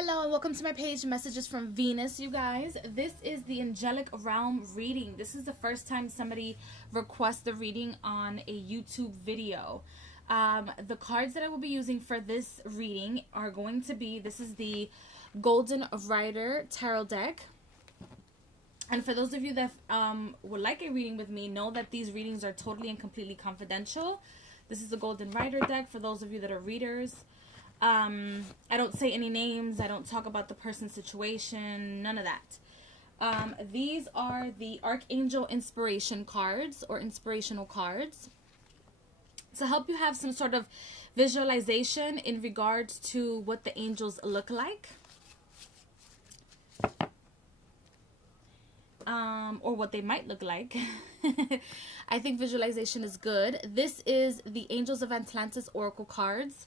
Hello and welcome to my page, Messages from Venus, you guys. This is the angelic realm reading. This is the first time somebody requests the reading on a YouTube video. The cards that I will be using for this reading are going to be, this is the Golden Rider Tarot deck. And for those of you that would like a reading with me, know that these readings are totally and completely confidential. This is the Golden Rider deck for those of you that are readers. I don't say any names. I don't talk about the person's situation. None of that. These are the Archangel Inspiration cards or inspirational cards to help you have some sort of visualization in regards to what the angels look like. Or what they might look like. I think visualization is good. This is the Angels of Atlantis Oracle cards.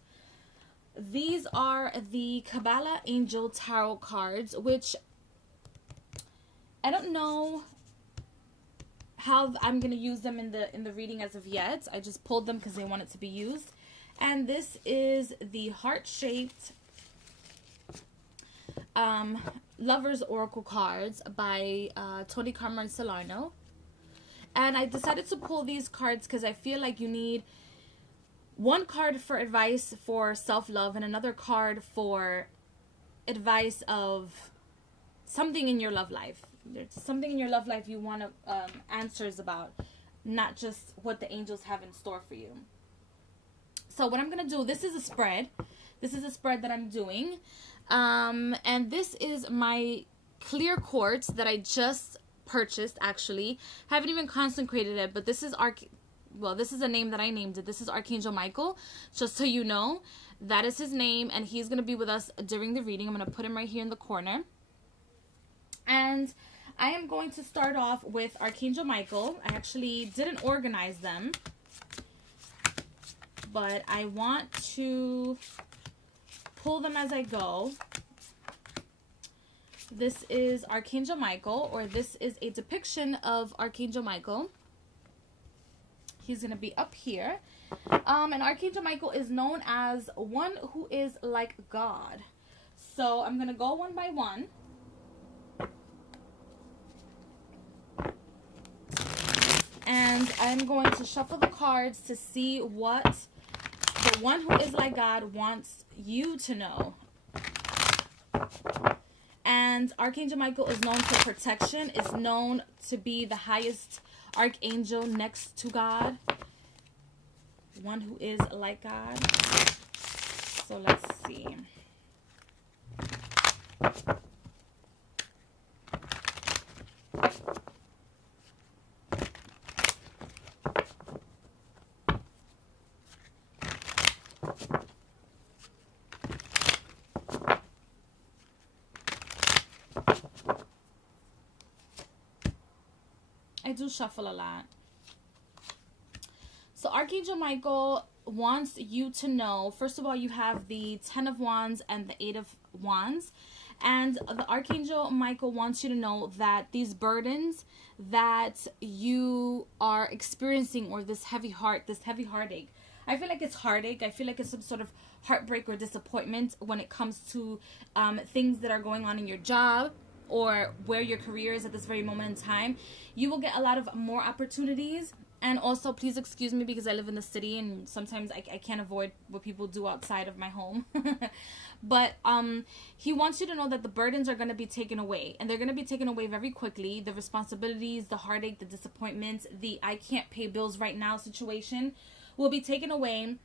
These are the Kabbalah Angel Tarot cards, which I don't know how I'm going to use them in the reading as of yet. I just pulled them because they wanted to be used. And this is the heart-shaped Lovers Oracle cards by Tony Carmen Solano. And I decided to pull these cards because I feel like you need one card for advice for self-love and another card for advice of something in your love life. There's something in your love life you want answers about, not just what the angels have in store for you. So what I'm going to do, this is a spread. This is a spread that I'm doing. And this is my clear quartz that I just purchased, actually. Haven't even consecrated it, but this is this is a name that I named it. This is Archangel Michael, just so you know. That is his name, and he's going to be with us during the reading. I'm going to put him right here in the corner. And I am going to start off with Archangel Michael. I actually didn't organize them, but I want to pull them as I go. This is Archangel Michael, or this is a depiction of Archangel Michael. He's going to be up here. And Archangel Michael is known as one who is like God. So I'm going to go one by one. And I'm going to shuffle the cards to see what the one who is like God wants you to know. And Archangel Michael is known for protection, is known to be the highest archangel next to God. One who is like God. So let's see. I do shuffle a lot. So Archangel Michael wants you to know, first of all, you have the 10 of Wands and the 8 of Wands. And the Archangel Michael wants you to know that these burdens that you are experiencing, or this heavy heart, this heavy heartache, I feel like it's heartache. I feel like it's some sort of heartbreak or disappointment when it comes to things that are going on in your job, or where your career is at this very moment in time. You will get a lot of more opportunities. And also, please excuse me because I live in the city and sometimes I can't avoid what people do outside of my home. But he wants you to know that the burdens are going to be taken away. And they're going to be taken away very quickly. The responsibilities, the heartache, the disappointments, the I can't pay bills right now situation will be taken away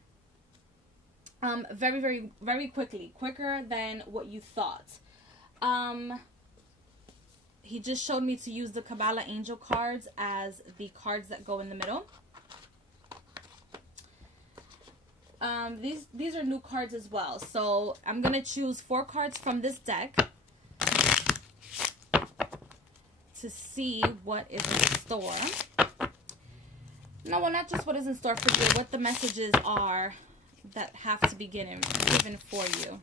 very, very, very quickly. Quicker than what you thought. He just showed me to use the Kabbalah Angel cards as the cards that go in the middle. These are new cards as well. So I'm going to choose 4 cards from this deck to see what is in store. No, well, not just what is in store for you, what the messages are that have to be given for you.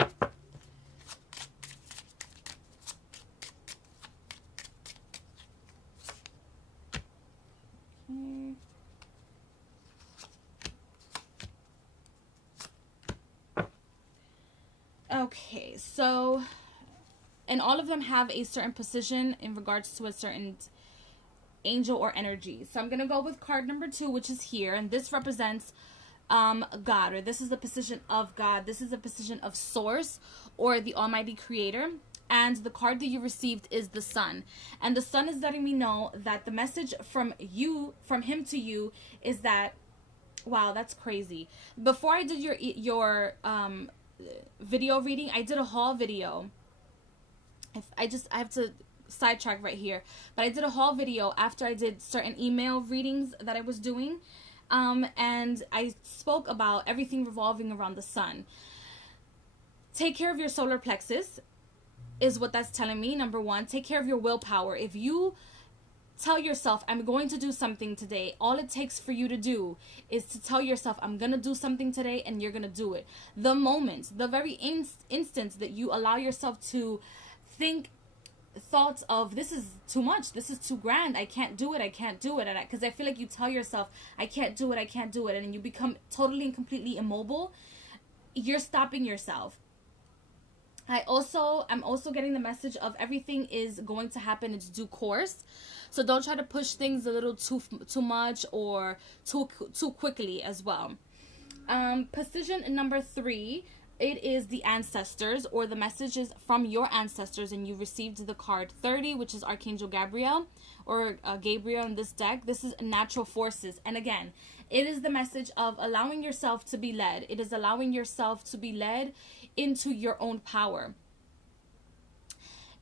Okay, so and all of them have a certain position in regards to a certain angel or energy. So I'm going to go with card number 2, which is here. And this represents God, or this is the position of God. This is the position of source or the almighty creator. And the card that you received is the sun. And the sun is letting me know that the message from him to you is that, wow, that's crazy. Before I did your video reading, I did a haul video. I have to sidetrack right here, but I did a haul video after I did certain email readings that I was doing, and I spoke about everything revolving around the sun. Take care of your solar plexus is what that's telling me. Number 1, take care of your willpower. If you tell yourself, I'm going to do something today, all it takes for you to do is to tell yourself, I'm going to do something today, and you're going to do it. The moment, the very instant that you allow yourself to think thoughts of, this is too much, this is too grand, I can't do it, because I feel like you tell yourself, I can't do it, and then you become totally and completely immobile, you're stopping yourself. I'm also getting the message of everything is going to happen in its due course. So don't try to push things a little too much or too quickly as well. Position number 3, it is the ancestors, or the messages from your ancestors, and you received the card 30, which is Archangel Gabriel, or Gabriel in this deck. This is natural forces, and again, it is the message of allowing yourself to be led. It is allowing yourself to be led into your own power,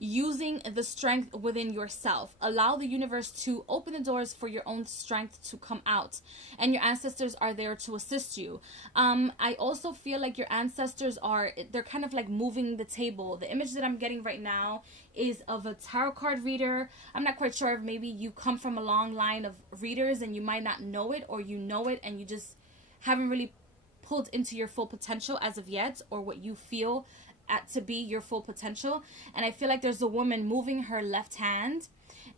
using the strength within yourself. Allow the universe to open the doors for your own strength to come out, and your ancestors are there to assist you. I also feel like your ancestors they're kind of like moving the table. The image that I'm getting right now is of a tarot card reader. I'm not quite sure if maybe you come from a long line of readers and you might not know it, or you know it and you just haven't really pulled into your full potential as of yet, or what you feel to be your full potential. And I feel like there's a woman moving her left hand,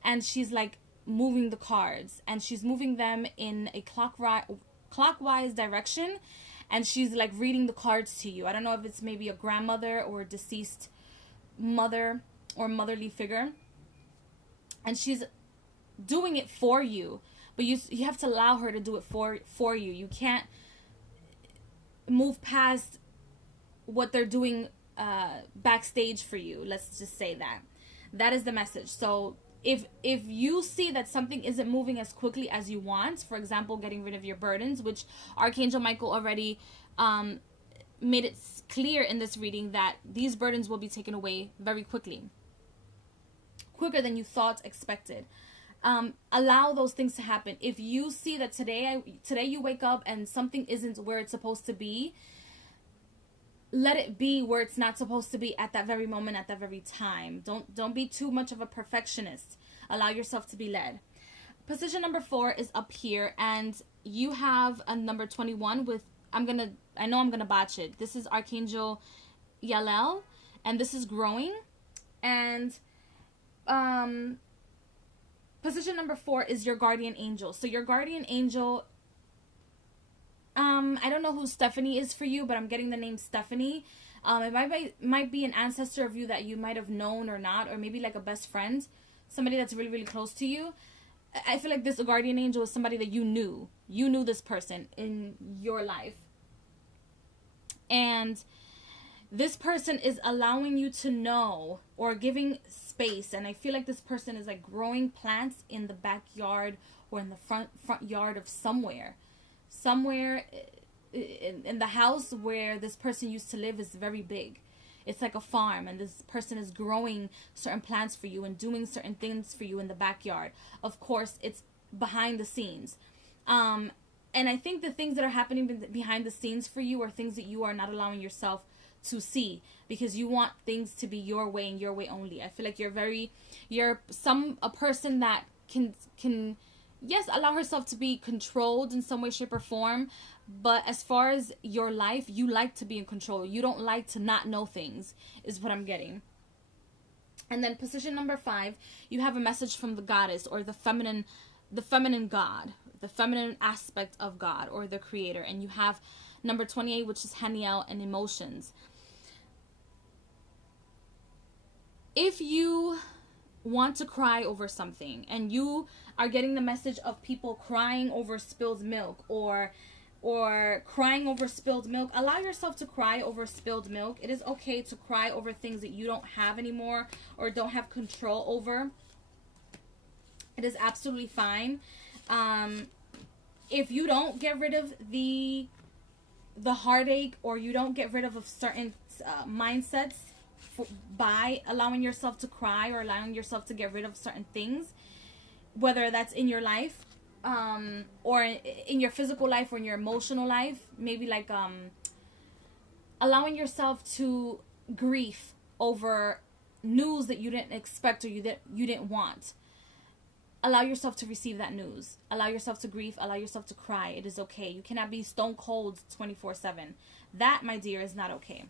and she's like moving the cards, and she's moving them in a clockwise direction, and she's like reading the cards to you. I don't know if it's maybe a grandmother or a deceased mother or motherly figure, and she's doing it for you, but you have to allow her to do it for you. You can't move past what they're doing backstage for you. Let's just say that is the message. So if you see that something isn't moving as quickly as you want, for example, getting rid of your burdens, which Archangel Michael already made it clear in this reading that these burdens will be taken away very quickly, quicker than you thought expected. Allow those things to happen. If you see that today you wake up and something isn't where it's supposed to be, let it be where it's not supposed to be at that very moment, at that very time. Don't be too much of a perfectionist. Allow yourself to be led. Position number 4 is up here, and you have a number 21 with, I know I'm gonna botch it. This is Archangel Yalel, and this is growing. And position number 4 is your guardian angel. So your guardian angel, I don't know who Stephanie is for you, but I'm getting the name Stephanie. It might be an ancestor of you that you might have known or not, or maybe like a best friend, somebody that's really, really close to you. I feel like this guardian angel is somebody that you knew. You knew this person in your life. And this person is allowing you to know, or giving space. And I feel like this person is like growing plants in the backyard or in the front yard of somewhere in the house where this person used to live is very big. It's like a farm, and this person is growing certain plants for you and doing certain things for you in the backyard. Of course, it's behind the scenes. And I think the things that are happening behind the scenes for you are things that you are not allowing yourself to see, because you want things to be your way and your way only. I feel like you're a person that can yes, allow herself to be controlled in some way, shape, or form. But as far as your life, you like to be in control. You don't like to not know things, is what I'm getting. And then position number 5, you have a message from the goddess, or the feminine God, the feminine aspect of God, or the creator. And you have number 28, which is Haniel and emotions. if you want to cry over something and you are getting the message of people crying over spilled milk or crying over spilled milk, allow yourself to cry over spilled milk. It is okay to cry over things that you don't have anymore or don't have control over. It is absolutely fine. If you don't get rid of the heartache, or you don't get rid of certain mindsets by allowing yourself to cry or allowing yourself to get rid of certain things, whether that's in your life, or in your physical life or in your emotional life, maybe like allowing yourself to grieve over news that you didn't expect or you didn't want. Allow yourself to receive that news. Allow yourself to grieve. Allow yourself to cry. It is okay. You cannot be stone cold 24/7. That, my dear, is not okay.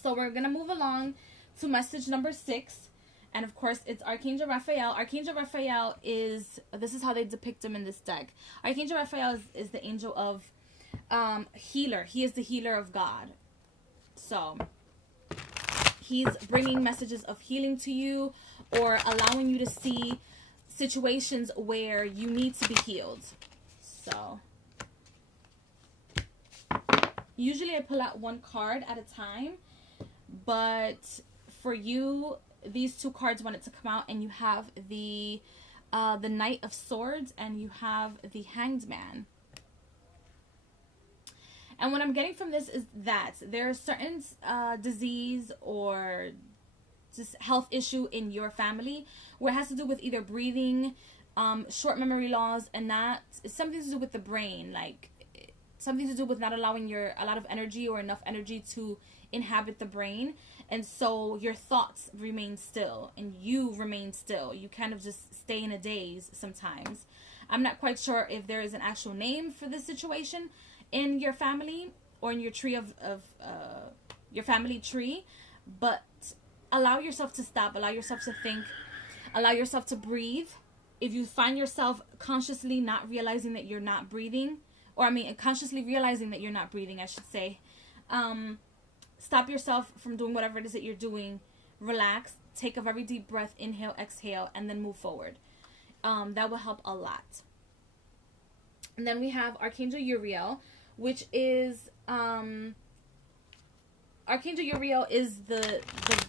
So we're going to move along to message number 6. And of course, it's Archangel Raphael. Archangel Raphael this is how they depict him in this deck. Archangel Raphael is the angel of healer. He is the healer of God. So he's bringing messages of healing to you, or allowing you to see situations where you need to be healed. So usually I pull out one card at a time, but for you, these two cards wanted to come out, and you have the Knight of Swords and you have the Hanged Man. And what I'm getting from this is that there are certain disease or just health issue in your family where it has to do with either breathing, short memory loss, and it's something to do with the brain, like something to do with not allowing a lot of energy or enough energy to inhabit the brain. And so your thoughts remain still and you remain still. You kind of just stay in a daze sometimes. I'm not quite sure if there is an actual name for this situation in your family or in your tree of your family tree, but allow yourself to stop, allow yourself to think, allow yourself to breathe. If you find yourself consciously not realizing that you're not breathing, consciously realizing that you're not breathing, I should say, stop yourself from doing whatever it is that you're doing. Relax, take a very deep breath, inhale, exhale, and then move forward. That will help a lot. And then we have Archangel Uriel, which is Archangel Uriel is the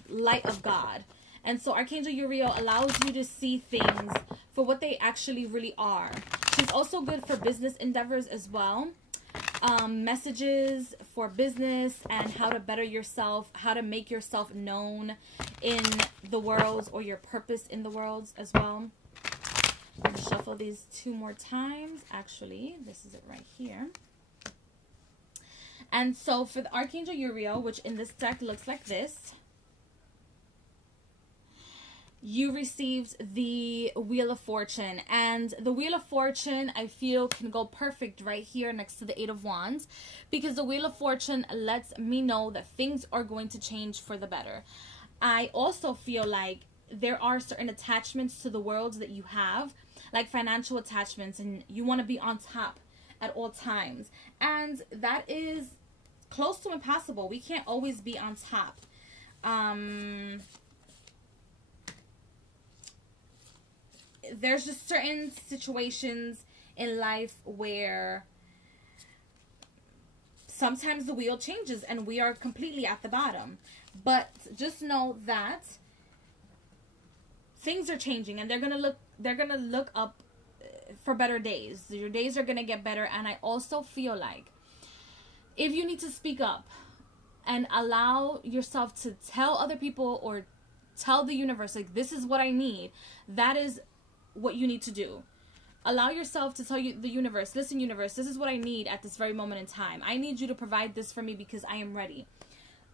light of God. And so Archangel Uriel allows you to see things for what they actually really are. She's also good for business endeavors as well. Messages for business and how to better yourself, how to make yourself known in the world, or your purpose in the world as well. I'm going to shuffle these 2 more times. Actually, this is it right here. And so for the Archangel Uriel, which in this deck looks like this, you received the Wheel of Fortune. And the Wheel of Fortune, I feel, can go perfect right here next to the 8 of Wands, because the Wheel of Fortune lets me know that things are going to change for the better. I also feel like there are certain attachments to the world that you have, like financial attachments, and you want to be on top at all times. And that is close to impossible. We can't always be on top. There's just certain situations in life where sometimes the wheel changes and we are completely at the bottom. But just know that things are changing, and they're gonna look up for better days. Your days are gonna get better. And I also feel like if you need to speak up and allow yourself to tell other people or tell the universe, like, this is what I need, that is what you need to do. Allow yourself to tell the universe, listen, universe, this is what I need at this very moment in time. I need you to provide this for me because I am ready.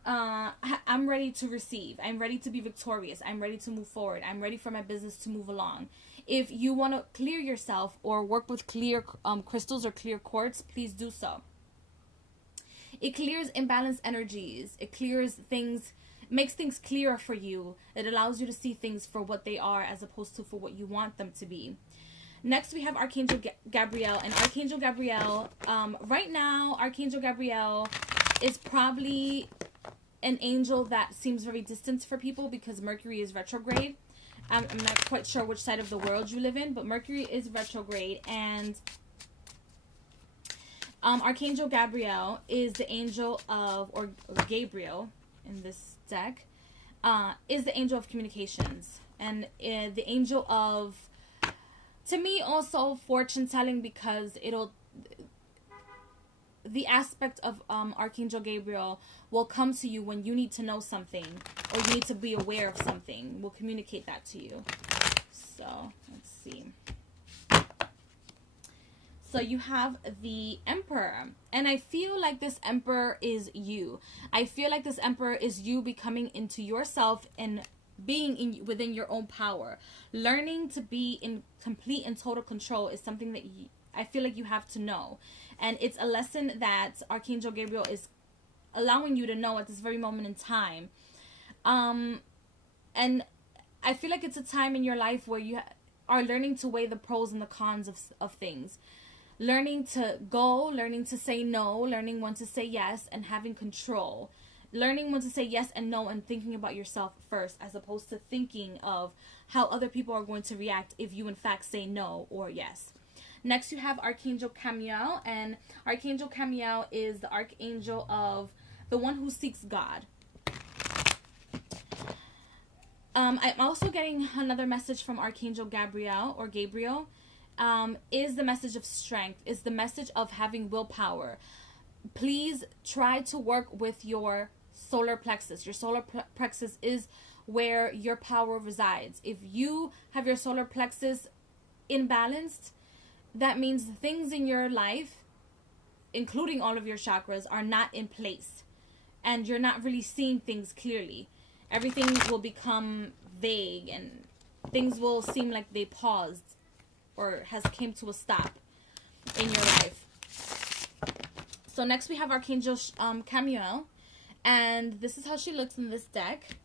I'm ready to receive. I'm ready to be victorious. I'm ready to move forward. I'm ready for my business to move along. If you want to clear yourself or work with clear crystals or clear quartz, please do so. It clears imbalanced energies. It clears things, makes things clearer for you. It allows you to see things for what they are as opposed to for what you want them to be. Next, we have Archangel Gabriel. And Archangel Gabriel, right now, Archangel Gabriel is probably an angel that seems very distant for people because Mercury is retrograde. I'm not quite sure which side of the world you live in, but Mercury is retrograde, and Archangel Gabriel is the angel of, or Gabriel in this deck, is the angel of communications, and the angel of, to me, also fortune telling, because the aspect of Archangel Gabriel will come to you when you need to know something, or you need to be aware of something. Will communicate that to you. So, let's see. So you have the Emperor, and I feel like this Emperor is you. I feel like this Emperor is you becoming into yourself and being within your own power. Learning to be in complete and total control is something that I feel like you have to know. And it's a lesson that Archangel Gabriel is allowing you to know at this very moment in time. And I feel like it's a time in your life where you are learning to weigh the pros and the cons of things. Learning to go, learning to say no, learning when to say yes, and having control. Learning when to say yes and no, and thinking about yourself first, as opposed to thinking of how other people are going to react if you in fact say no or yes. Next, you have Archangel Camiel, and Archangel Camiel is the archangel of the one who seeks God. I'm also getting another message from Archangel Gabriel, or Gabriel. Is the message of strength, is the message of having willpower. Please try to work with your solar plexus. Your solar plexus is where your power resides. If you have your solar plexus imbalanced, that means the things in your life, including all of your chakras, are not in place. And you're not really seeing things clearly. Everything will become vague, and things will seem like they paused or has came to a stop in your life. So next we have Archangel Camiel, and this is how she looks in this deck.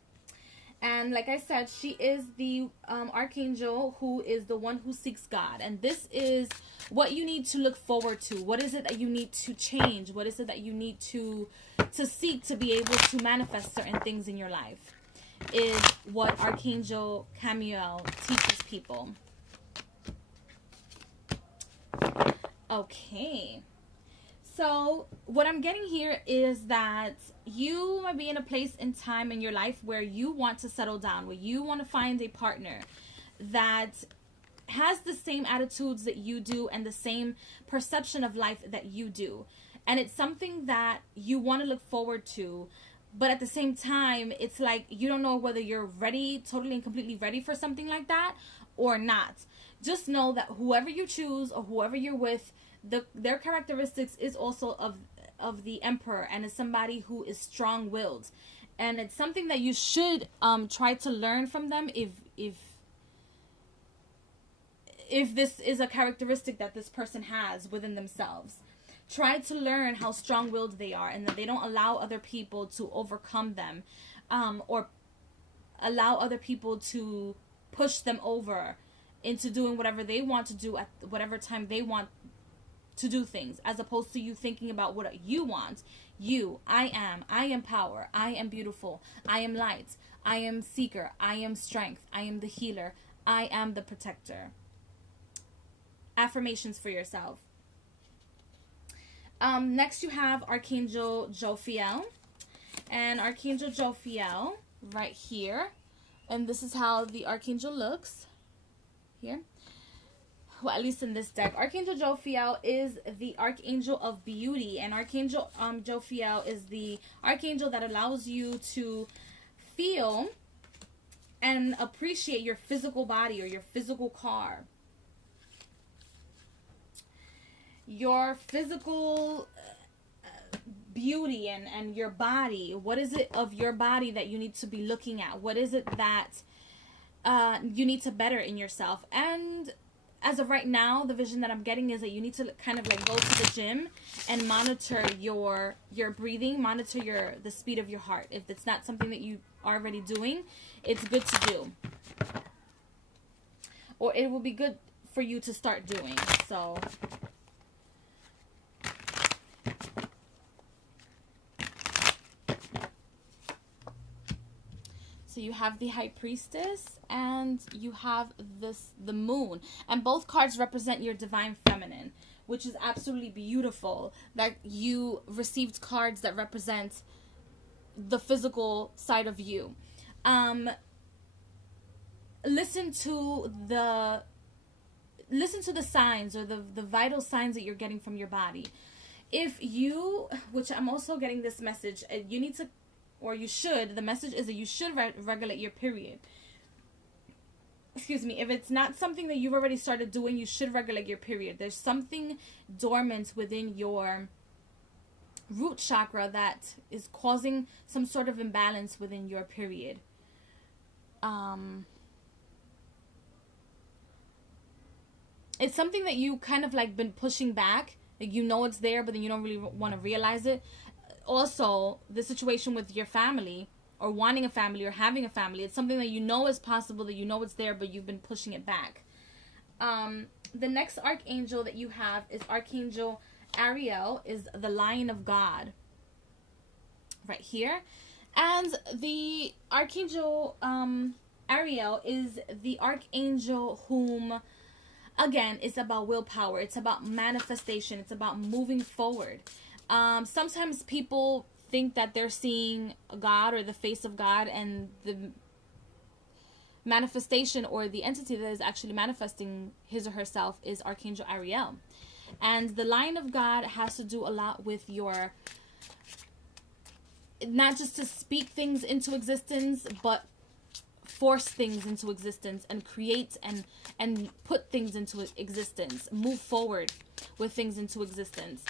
And like I said, she is the archangel who is the one who seeks God. And this is what you need to look forward to. What is it that you need to change? What is it that you need to seek to be able to manifest certain things in your life? Is what Archangel Camiel teaches people. Okay. So what I'm getting here is that you might be in a place in time in your life where you want to settle down, where you want to find a partner that has the same attitudes that you do and the same perception of life that you do. And it's something that you want to look forward to, but at the same time, it's like you don't know whether you're ready, totally and completely ready for something like that or not. Just know that whoever you choose or whoever you're with, their characteristics is also of the Emperor, and is somebody who is strong-willed, and it's something that you should try to learn from them if this is a characteristic that this person has within themselves. Try to learn how strong-willed they are, and that they don't allow other people to overcome them, or allow other people to push them over into doing whatever they want to do at whatever time they want to do things, as opposed to you thinking about what you want. I am power, I am beautiful, I am light, I am seeker, I am strength, I am the healer, I am the protector. Affirmations for yourself. Next you have Archangel Jophiel, and Archangel Jophiel right here, and this is how the Archangel looks here. Well, at least in this deck. Archangel Jophiel is the archangel of beauty, and Archangel Jophiel is the archangel that allows you to feel and appreciate your physical body or your physical car. Your physical beauty and your body. What is it of your body that you need to be looking at? What is it that you need to better in yourself? And as of right now, the vision that I'm getting is that you need to kind of like go to the gym and monitor your breathing, monitor the speed of your heart. If it's not something that you are already doing, it's good to do. Or it will be good for you to start doing. So So you have the High Priestess and you have the Moon. And both cards represent your divine feminine, which is absolutely beautiful that you received cards that represent the physical side of you. Listen to the signs, or the vital signs that you're getting from your body. If you, which I'm also getting this message, you need to, or you should, the message is that you should regulate your period. Excuse me. If it's not something that you've already started doing, you should regulate your period. There's something dormant within your root chakra that is causing some sort of imbalance within your period. It's something that you kind of like been pushing back. Like, you know it's there, but then you don't really want to realize it. Also, the situation with your family, or wanting a family, or having a family, it's something that you know is possible, that you know it's there, but you've been pushing it back. The next archangel that you have is Archangel Ariel, is the Lion of God, right here. And the Archangel Ariel is the archangel whom, again, it's about willpower. It's about manifestation. It's about moving forward. Sometimes people think that they're seeing God or the face of God, and the manifestation or the entity that is actually manifesting his or herself is Archangel Ariel. And the Lion of God has to do a lot with your, not just to speak things into existence, but force things into existence, and create and put things into existence, move forward with things into existence.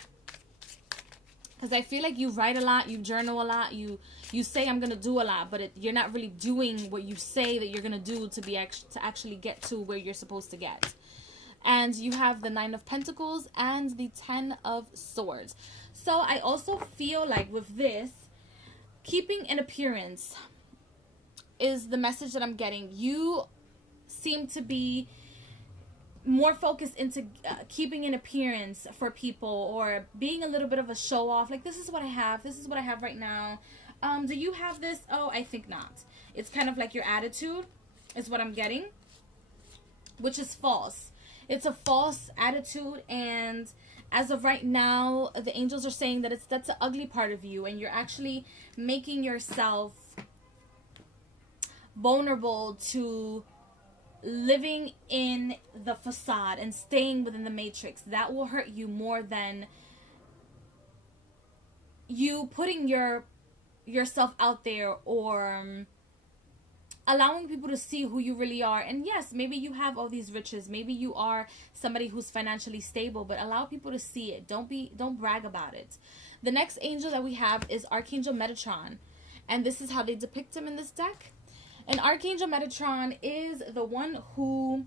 Because I feel like you write a lot, you journal a lot, you say I'm gonna do a lot, but you're not really doing what you say that you're gonna do to actually get to where you're supposed to get. And you have the 9 of Pentacles and the 10 of Swords. So I also feel like with this, keeping an appearance is the message that I'm getting. You seem to be more focused into keeping an appearance for people, or being a little bit of a show off. Like, this is what I have. This is what I have right now. Do you have this? Oh, I think not. It's kind of like your attitude is what I'm getting, which is false. It's a false attitude, and as of right now, the angels are saying that that's the ugly part of you, and you're actually making yourself vulnerable to living in the facade and staying within the matrix. That will hurt you more than you putting yourself out there, or allowing people to see who you really are. And yes, maybe you have all these riches, maybe you are somebody who's financially stable, but allow people to see it. Don't brag about it. The next angel that we have is Archangel Metatron, and this is how they depict him in this deck. And Archangel Metatron is the one who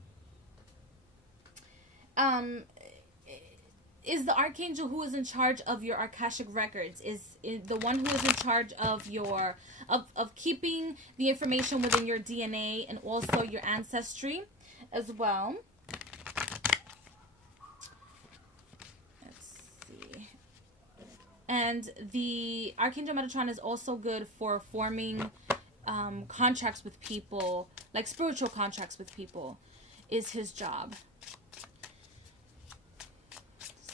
is the archangel who is in charge of your Akashic records, is the one who is in charge of your of keeping the information within your DNA, and also your ancestry as well. Let's see. And the Archangel Metatron is also good for forming contracts with people, like spiritual contracts with people, is his job.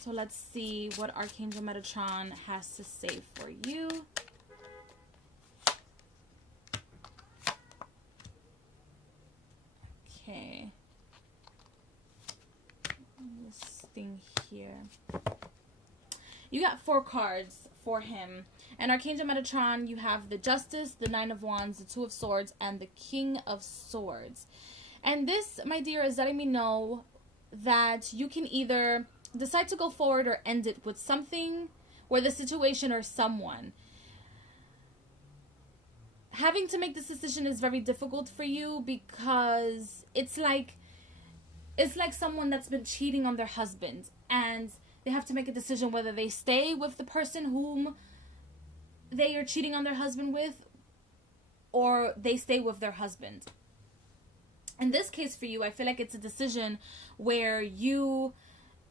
So let's see what Archangel Metatron has to say for you. Okay. This thing here. You got 4 cards for him. And Archangel Metatron, you have the Justice, the 9 of Wands, the 2 of Swords, and the King of Swords. And this, my dear, is letting me know that you can either decide to go forward or end it with something, where the situation or someone. Having to make this decision is very difficult for you, because it's like someone that's been cheating on their husband, and they have to make a decision whether they stay with the person whom they are cheating on their husband with, or they stay with their husband. In this case for you, I feel like it's a decision where you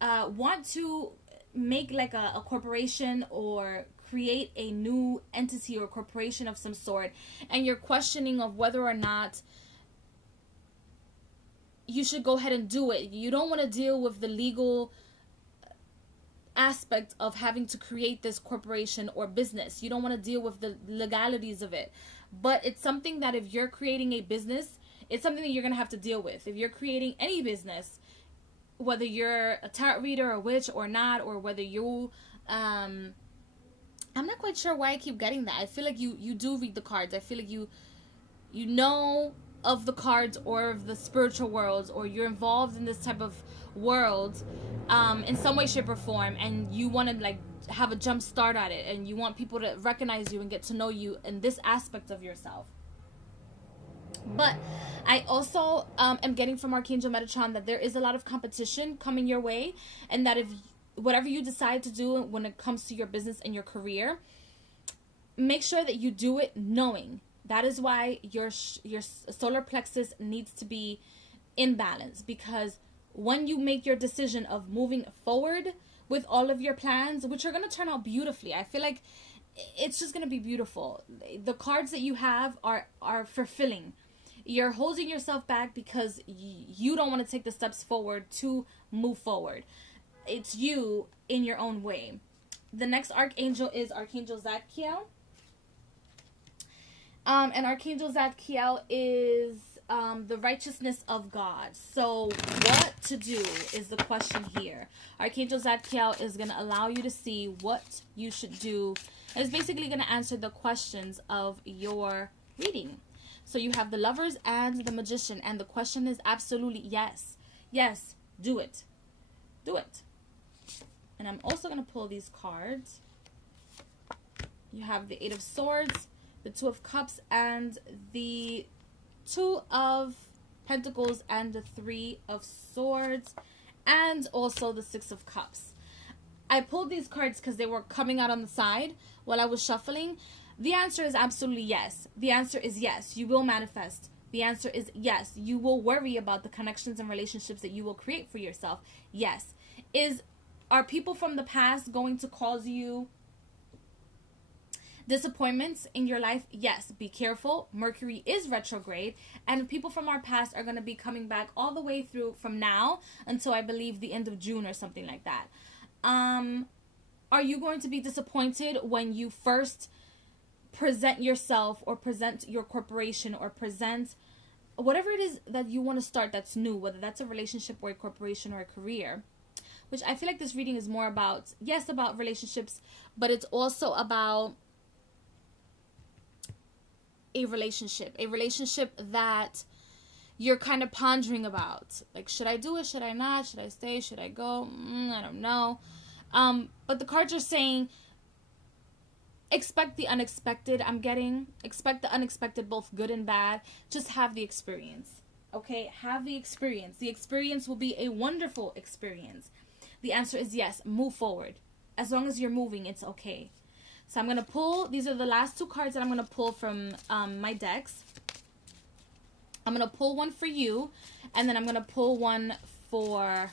want to make like a corporation, or create a new entity or corporation of some sort, and you're questioning of whether or not you should go ahead and do it. You don't want to deal with the legal aspect of having to create this corporation or business. You don't want to deal with the legalities of it. But it's something that if you're creating a business, it's something that you're going to have to deal with. If you're creating any business, whether you're a tarot reader, a witch or not, or whether you I'm not quite sure why I keep getting that. I feel like you do read the cards. I feel like you know of the cards or of the spiritual worlds, or you're involved in this type of world in some way, shape, or form, and you want to like have a jump start at it, and you want people to recognize you and get to know you in this aspect of yourself. But I also am getting from Archangel Metatron that there is a lot of competition coming your way, and that if whatever you decide to do when it comes to your business and your career, make sure that you do it knowing. That is why your solar plexus needs to be in balance, because when you make your decision of moving forward with all of your plans, which are going to turn out beautifully, I feel like it's just going to be beautiful. The cards that you have are fulfilling. You're holding yourself back because you don't want to take the steps forward to move forward. It's you in your own way. The next archangel is Archangel Zadkiel. And Archangel Zadkiel is the righteousness of God. So what to do is the question here. Archangel Zadkiel is going to allow you to see what you should do. And it's basically going to answer the questions of your reading. So you have the Lovers and the Magician. And the question is absolutely yes. Yes, do it. Do it. And I'm also going to pull these cards. You have the Eight of Swords, the Two of Cups, and the Two of Pentacles, and the Three of Swords, and also the Six of Cups. I pulled these cards because they were coming out on the side while I was shuffling. The answer is absolutely yes. The answer is yes. You will manifest. The answer is yes. You will worry about the connections and relationships that you will create for yourself. Yes. Are people from the past going to cause you disappointments in your life? Yes. Be careful. Mercury is retrograde, and people from our past are going to be coming back all the way through from now until I believe the end of June or something like that. Are you going to be disappointed when you first present yourself or present your corporation or present whatever it is that you want to start that's new, whether that's a relationship or a corporation or a career? Which I feel like this reading is more about, yes, about relationships, but it's also about a relationship that you're kind of pondering about. Like, should I do it? Should I not? Should I stay? Should I go? I don't know. But the cards are saying, expect the unexpected. I'm getting, expect the unexpected, both good and bad. Just have the experience. Okay? Have the experience. The experience will be a wonderful experience. The answer is yes. Move forward. As long as you're moving, it's okay. So I'm going to pull, these are the last two cards that I'm going to pull from my decks. I'm going to pull one for you, and then I'm going to pull one for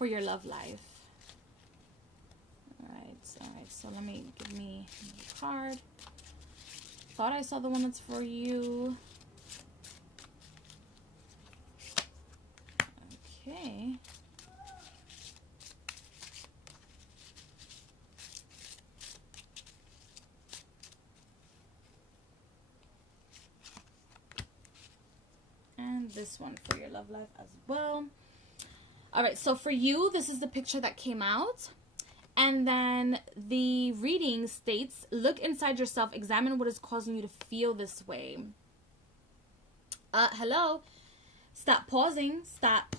your love life. All right, so give me a card. Thought I saw the one that's for you. Okay. And this one for your love life as well. All right, so for you, this is the picture that came out. And then the reading states, look inside yourself, examine what is causing you to feel this way. Hello? Stop pausing, stop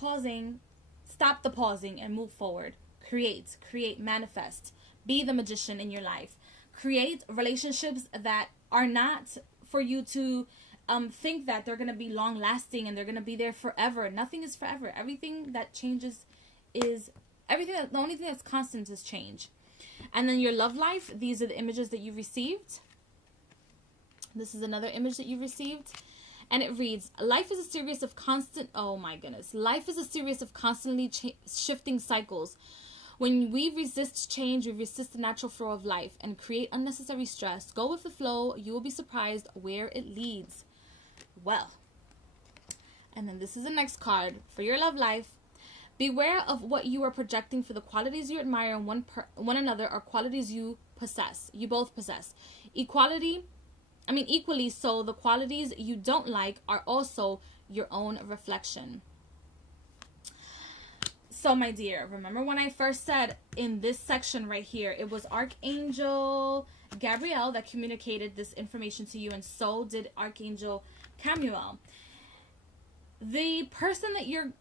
the pausing and move forward. Create, manifest. Be the magician in your life. Create relationships that are not for you to think that they're going to be long lasting and they're going to be there forever. Nothing is forever. Everything that changes is the only thing that's constant is change. And then your love life, these are the images that you received. This is another image that you received. And it reads, life is a series of life is a series of constantly shifting cycles. When we resist change, we resist the natural flow of life and create unnecessary stress. Go with the flow. You will be surprised where it leads. Well, and then this is the next card for your love life. Beware of what you are projecting, for the qualities you admire in one another are qualities you possess. You both possess. Equally so, the qualities you don't like are also your own reflection. So, my dear, remember when I first said in this section right here, it was Archangel Gabriel that communicated this information to you, and so did Archangel Camuel. The person that you're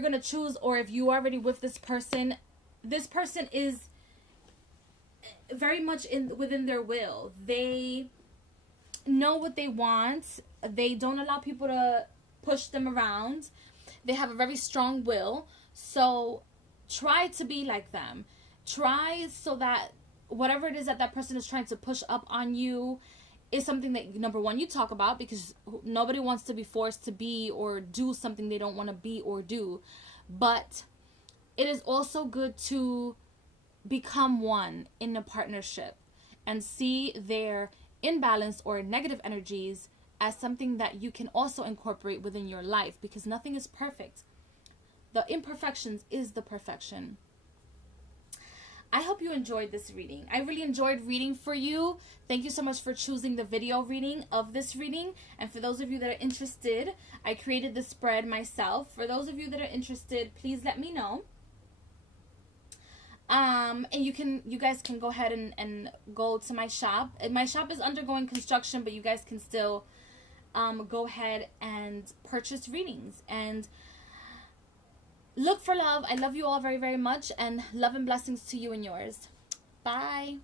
going to choose, or if you are already with this person is very much within their will. They know what they want. They don't allow people to push them around. They have a very strong will. So try to be like them. Try so that whatever it is that person is trying to push up on you is something that, number one, you talk about, because nobody wants to be forced to be or do something they don't want to be or do. But it is also good to become one in a partnership and see their imbalance or negative energies as something that you can also incorporate within your life, because nothing is perfect. The imperfections is the perfection. I hope you enjoyed this reading. I really enjoyed reading for you. Thank you so much for choosing the video reading of this reading. And for those of you that are interested, I created the spread myself. For those of you that are interested, please let me know. And you guys can go ahead and go to my shop. My shop is undergoing construction, but you guys can still go ahead and purchase readings and look for love. I love you all very, very much, and love and blessings to you and yours. Bye.